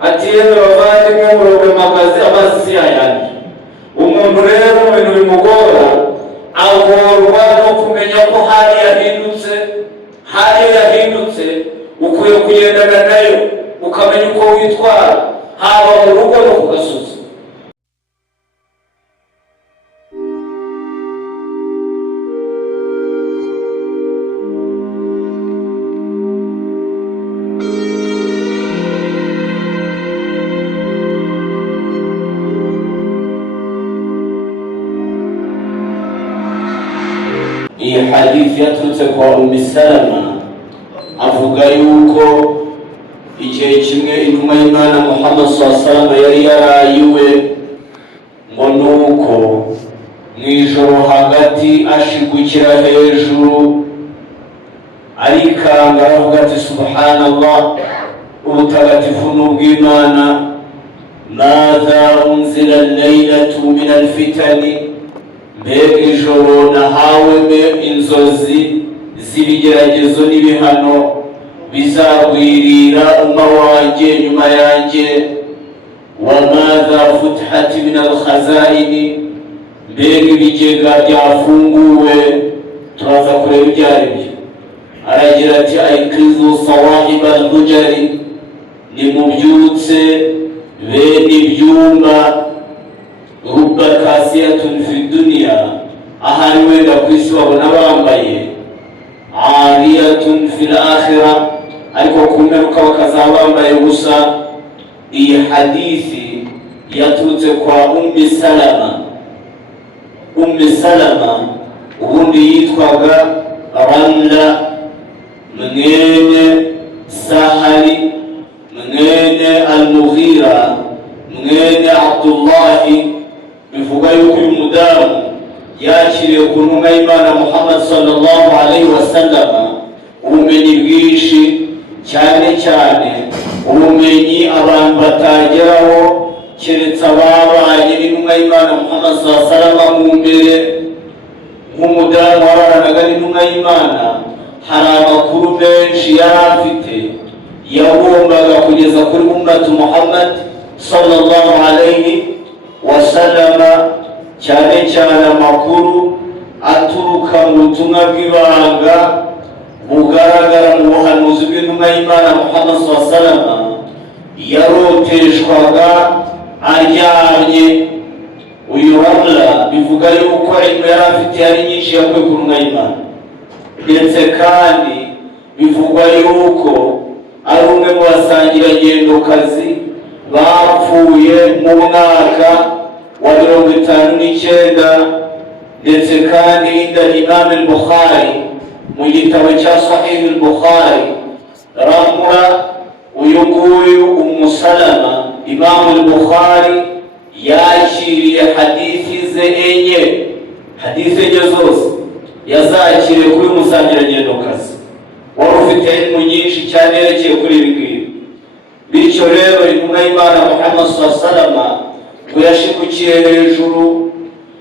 ati yewe bavandimwe murobe magazi amazi si ayandi. Umuntu rero mu bintu bimugora agorwa no kumenya ko hari yahindutse ukwiye kugendana nayo ukamenya uko witwara haba mu rugo no ku gasozi. Iyi hadithi yaturutse kwa Salama avuga yuko igihe kimwe intumwa y'Imana Muhammad sallallahu alaihi wasallam yari yarayiwe ngo nuko mwijoro hagati ashigukira hejuru arikanga aravuga ati subhanallah ubutagatifu n'ubw'Imana madha unzila al-laylatu min al-fitani mbega ijoro nahaweme inzozi z'ibigeragezo n'ibihano bizagwirira umma wanjye nyuma yanjye wa madha futihati min al-khazaini mbega ibigega byafunguwe turaza kureba ibyo ari byo. Aragira ati aikizu sawahiba al-hujari nimubyutse bene ibyumba rubba kasiyatun fi dunya ahari wenda ku isi babona bambaye ariyatun fil akhirah ariko kumperuka bakazaba bambaye gusa. Iyi hadithi yaturutse kwa Salama ubundi yitwaga Ramla mwene Sahali mwene al-Mughira mwene Abdullahi. Bivuga yuko uyu mudamu yakiriye ku ntumwa y'Imana Muhammad sallallahu alaihi wasallam ubumenyi bwinshi, cyane ubumenyi abantu batageraho keretse ababanye n'intumwa y'Imana Muhammad sallallahu alaihi wasallam mu mbere. Nk'umudamu wararanaga n'intumwa y'Imana hari amakuru menshi yari afite yagombaga kugeza kuri ummatu Muhammad sallallahu alaihi wasallama, cyane amakuru aturuka mu butumwa bw'ibanga bugaragara mu buhanuzi bw'intumwa y'Imana Muhammad sallallahu alaihi wasallam. Yaroteshwaga aryamye. Uyu Ramla bivuga yuko ilmu yari afite yari nyinshi yakuye ku ntumwa y'Imana, ndetse kandi bivugwa yuko ari umwe mu basangiragendokazi bapfuye mu mwaka wa 59, ndetse kandi inda Imam al-Bukhari mu gitabo cya Sahih al-Bukhari Ramla uyu nguyu Salama Imam al-Bukhari yakiriye hadithi ze enye zose yazakiriye kuri musangiragendokazi wari ufite ilmu nyinshi cyane yerekeye kuri ibi ngibi. Bityo rero intumwa y'Imana Muhammad sallallahu alaihi wasallam ngo yashigukiye hejuru.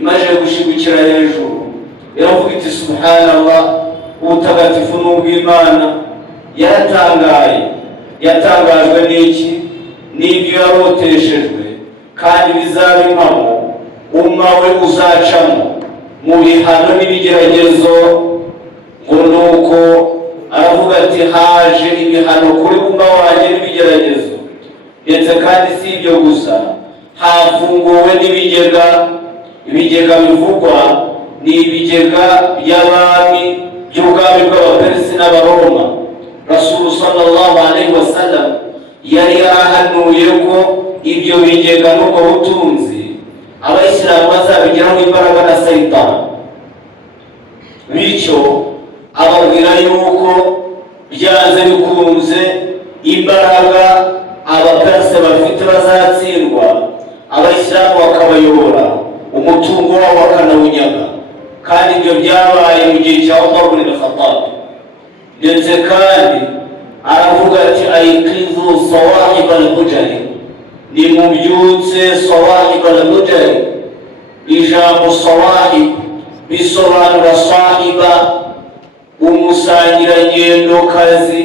Imaze gushigukira hejuru iravuga iti subhanallah ubutagatifu n'ubw'Imana. Yatangajwe n'iki? N'ibyo yaroteshejwe kandi bizaba impamo umma we uzacamo mu bihano n'ibigeragezo. Ngo nuko aravuga ati haje ibihano kuri umma wanjye n'ibigeragezo, ndetse kandi si ibyo gusa, hafunguwe n'ibigega. Ibigega bivugwa ni ibigega by'abami by'ubwami bw'Abaperesi n'Abaroma. Rasul sallallahu alaihi wasallam yari yarahanuye ko ibyo bigega n'ubwo butunzi abayisilamu bazabigiraho imbaraga na Sayitani. Bityo ababwira yuko byanze bikunze imbaraga Abaperesi bafite bazatsindwa, abayisilamu bakabayobora, umutungo wabo bakanawunyaga. Kandi ibyo byabaye mu gihe cya Umar ibn al-Khattab. Ndetse kandi aravuga ati aikizu sawahib al-hujari nimubyutse sawahib al-hujari. Ijambo sawahib bisobanura sahiba, umusangiragendokazi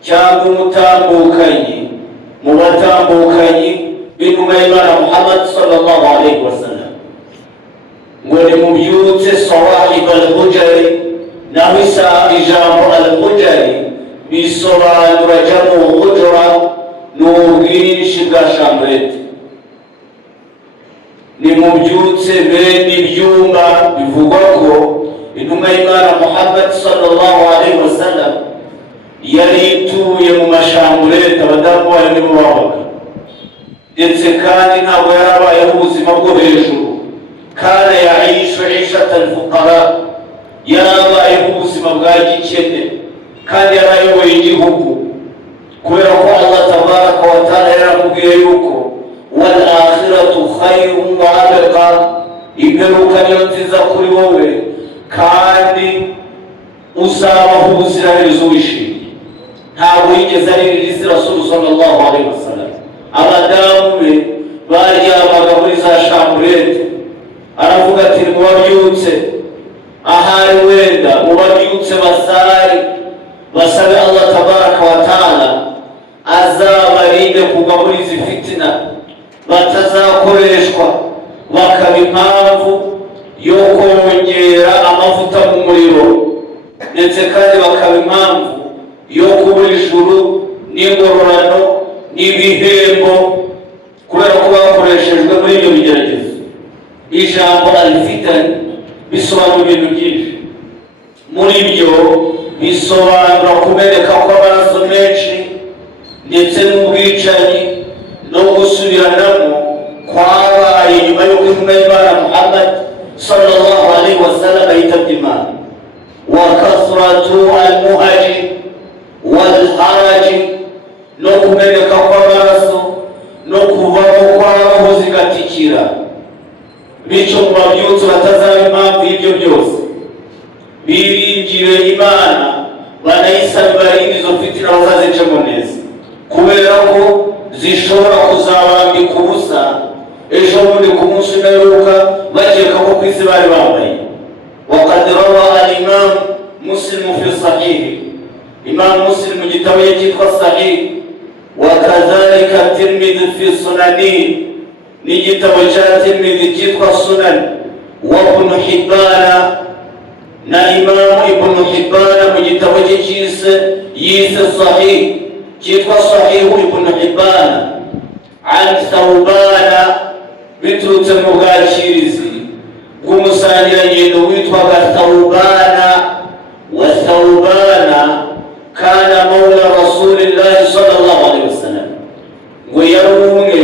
cyangwa umutambukanyi. mu batambukanyi b'intumwa y'Imana Muhammad sallallahu alaihi wasallam, ngo nimubyutse sawahib al-hujari. Naho ijambo al-hujari bisobanura jamu hujura, n'ubwinshi bwa shamburete. Nimubyutse bene ibyumba. Bivugwa ko intumwa y'Imana Muhammad sallallahu alaihi wasallam yari ituye mu mashamburete, abadamu bayo nibo babaga, ndetse kandi ntabwo yarabayeho ubuzima bwo hejuru. Kana yaishu ishata al-fuqara, yarabayeho ubuzima bwa gikene, kandi yarayoboye igihugu, kubera ko Allah tabaraka wa ta'ala yaramubwiye yuko wal akhiratu khayrun wa abqa, imperuka niyo nziza kuri wowe kandi uzabaho ubuziraherezo wishimye. Ntabwo yigeze ariririza Rasul sallallahu alaihi wasallam. Abadamu be baryamaga muri za shamburete, aravuga ati mubabyutse, ahari wenda mubabyutse basari, basabe Allah tabaraka wa ta'ala azabarinde kugwa muri izi fitina, batazakoreshwa bakaba impamvu yo kongera amavuta mu muriro, ndetse kandi bakaba impamvu yo kubura ijuru n'ingororano n'ibihembo, kubera ko bakoreshejwe muri ibyo bigeragezo. Ijambo al-fitan bisobanura ibintu byinshi. Muri byo bisobanura kumeneka kw'amaraso menshi, ndetse n'ubwicanyi no gusubiranamo kwabaye nyuma y'uko intumwa y'Imana Muhammad sallallahu alaihi wasallam yitabye Imana. Wa kasratu al-muhaji wal-haraji, no kumeneka kw'amaraso no kuvamo kw'aho zigatikira, bityo mu babyutse batazaba impamvu y'ibyo byose. Biringire Imana, banayisaba barinde izo fitina bazazicamo neza, kubera ko zishobora kuzabambika ubusa ejo bundi ku munsi w'imperuka, bakeka ko ku isi bari bambaye. Waqad rawa al-Imam Muslim fi sahih, Imam Muslim mu gitabo cye cyitwa Sahih, wa kadhalika Tirmidhi fi sunani, n'igitabo cya Tirmidhi cyitwa Sunan, wa Ibn Hibban, na Imam Ibn Hibban mu gitabo cye yise Sahih, cyitwa Sahih Ibn Hibban, an Thawbana, biturutse mu bwakirizi bw'umusangirangendo witwaga Thawbana. Wa Thawbana kana mawla Rasulillahi sallallahu alaihi wasallam, ngo yari umwe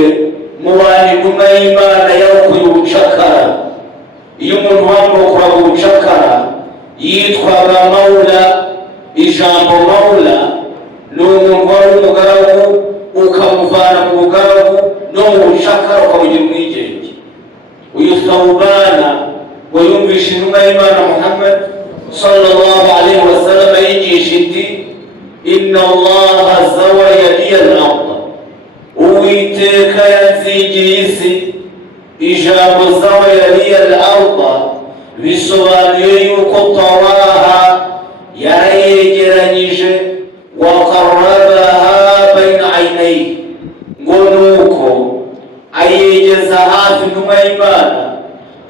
mu bantu intumwa y'Imana yakuye ubucakara. Iyo umuntu wamukuraga ubucakara yitwaga mawla. Ijambo mawla ni umuntu wari umugaragu, ukamuvana mu bugaragu no mu bucakara ukamugira umwigenge. Uyu Thawbana ngo yumvishe intumwa y'Imana Muhammad sallallahu alaihi wasallam yigisha iti inna Allaha zawa yadiya al-ardh, Uwiteka yanzigiye isi. Ijambo zawa yadiya al-ardh bisobanuye yuko tawaha yarayegeranyije, wa qarrabaha bayna aynayhi, ngo nuko ayegeza hafi intumwa y'Imana.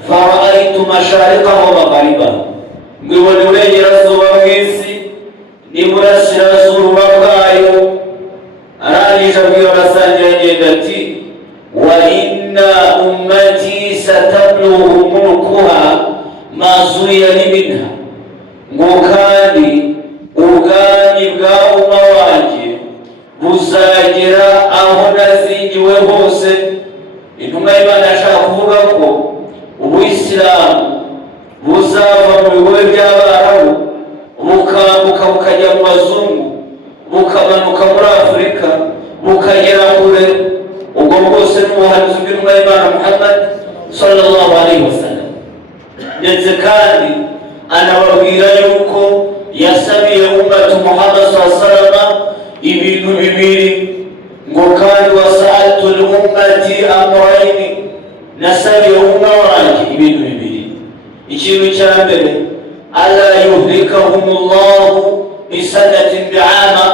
Fara'aytu mashariqaha wa magharibaha, ngo ibone uburengerazuba bw'isi n'iburasirazuba bwayo. Arangije abwira abasangirangendo ati wa inna ummati satablughu mulkuha ma zuya minha, ngo kandi ubwami bwa umma wanjye buzagera aho nazingiwe hose. Intumwa y'Imana ashaka kuvuga ko Ubuyisilamu buzava mu bigobe by'Abarabu bukambuka bukajya mu bazungu, bukamanuka muri Afurika bukagera kure. Ubwo bwose n'ubuhanuzi bw'intumwa y'Imana Muhammad sallallahu alaihi wasallam. Ndetse kandi anababwira yuko yasabiye ummatu Muhammad sallallahu alaihi wasallam ibintu bibiri, ngo kandi wasa'altu al-ummati amrayni, nasabiye umma wanjye ibintu bibiri. Ikintu cya mbere, ala yuhlikahumullahu bisanatin bi'ama,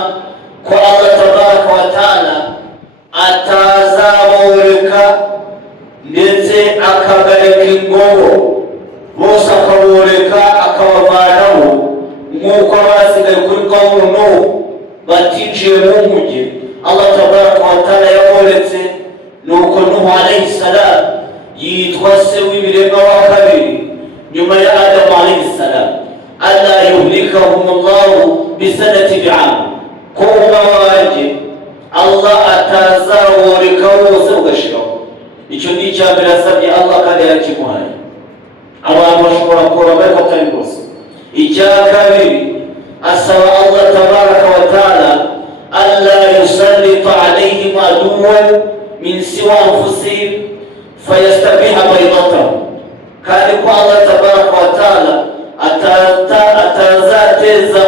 ko Allah tabaraka wa ta'ala azaboreka ndetse akagareka ingobo, bose akaboreka akabavanaho, nk'uko abasigaye kuri Qawmu Nuh batinjiye mu nkuge Allah tabaraka wa taala yaboretse. Nuko Nuh alayhi salam yitwa se w'ibiremwa wa kabiri nyuma ya Adam alayhi salam. alla yuhlikahum Allahu bisanati bi'am, ko ubawaje Allah atazaboreka bose ugashiraho. Icyo ni icyambere asabye Allah kandi yarakimuhaye. Abantu bashobora kuba bari batari bose. Icya kabiri asaba Allah tabaraka wa taala alla yusallita alayhim aduwan min siwa anfusihim fayastabiha baydatahum, kandi ko Allah tabaraka wa taala atazateza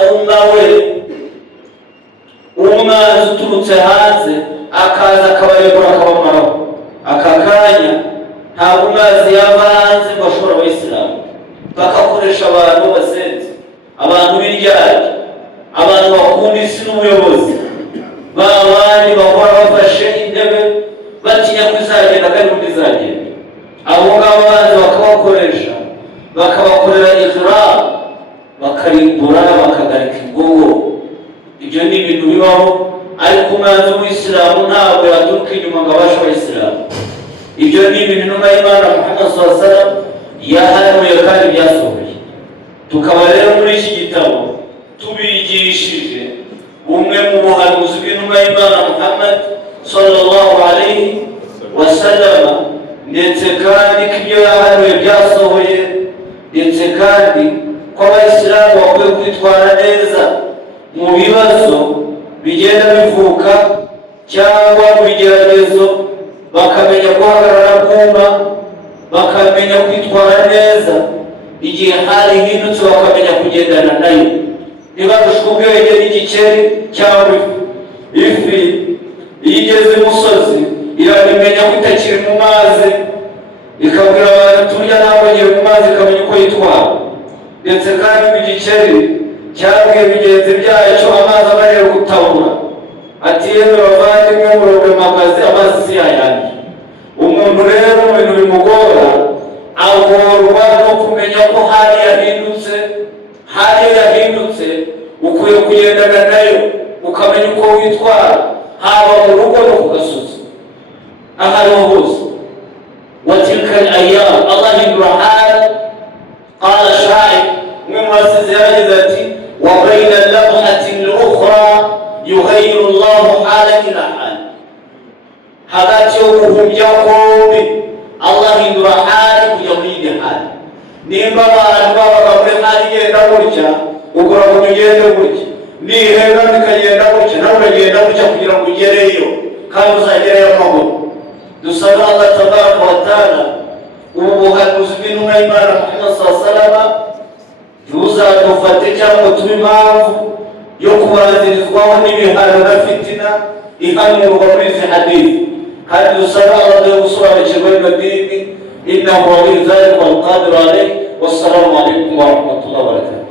umwanzi uturutse hanze akaza akabarekura akabamaraho. Aka kanya ntabwo umwanzi yava hanze ngo ashobora Abayisilamu, bakakoresha abantu basenze, abantu b'indyarya, abantu bakunda isi n'ubuyobozi, babandi bahora bafashe intebe batinya ko izagenda kandi undi izagenda. Abo ngabo abanzi bakabakoresha, bakabakorera ikhram, bakarimbura, bakagarika ingogo. Ibyo ni ibintu bibaho, ariko umwanzi w'Isilamu ntabwo yaturuka inyuma ngo abashe Abayisilamu. Ibyo ni ibintu intumwa y'Imana Muhammad sallallahu alaihi wasallam yahanuye kandi byasohoye. Tukaba rero muri iki gitabo tubigishije bumwe mu buhanuzi bw'intumwa y'Imana Muhammad sallallahu alaihi wasallam, ndetse kandi ko ibyo yahanuye byasohoye, ndetse kandi ko Abayisilamu bakwiye kwitwara neza mu bibazo bigenda bivuka cyangwa mu bigeragezo, bakamenya guhagarara bwuma, bakamenya kwitwara neza igihe hali hindutse, bakamenya kugendana nayo. Ntibarushwe ubwenge n'igikeri cyangwa ifi iyo igeze imusozi irabimenya ko itakiri mu mazi, ikabwira abantu turya ntabwo ngiye mu mazi, ikamenya uko yitwara. Ndetse kandi igikeri cyabwiye bigenzi byacyo amazi amarira gutabura ati yewe bavandimwe murobe magazi amazi si yayanjye. Umuntu rero mu bintu bimugora agorwa no kumenya ko hali yahindutse, ukwiye kugendana nayo, ukamenya uko witwara, haba mu rugo no ku gasozi, aho ariho hose. Wa tilka al-ayyam Allah hindura hali. Qala sha'ir, umwe mu basizi yaragize ati wa bayna labhatin l-ukhra yughayyiru Allahu halan ila hal, hagati yo guhumbya kombi Allah hindura hali kujya muri iyi hali. Nimba abantu babaga muri hali igenda gutya, ugora ngo ugende gutya, nihera bikagenda gutya, nawe uragenda gutya kugira ngo ugereyo kandi uzagereyo amahoro. Dusaba Allah tabaraka wa taala ubu buhanuzi bw'intumwa y'Imana Muhammad sallallahu alaihi wasallam ntuzadufate cyangwa tube impamvu yo kubanzirizwaho n'ibihano na fitina ihanurwa muri izi hadithi. Kandi dusaba Allah yo gusobanukirwa ino dini, innahu waliyyu dhalika wal qadiru alayhi. Wassalamu alaikum wa rahmatullahi wa barakatuh.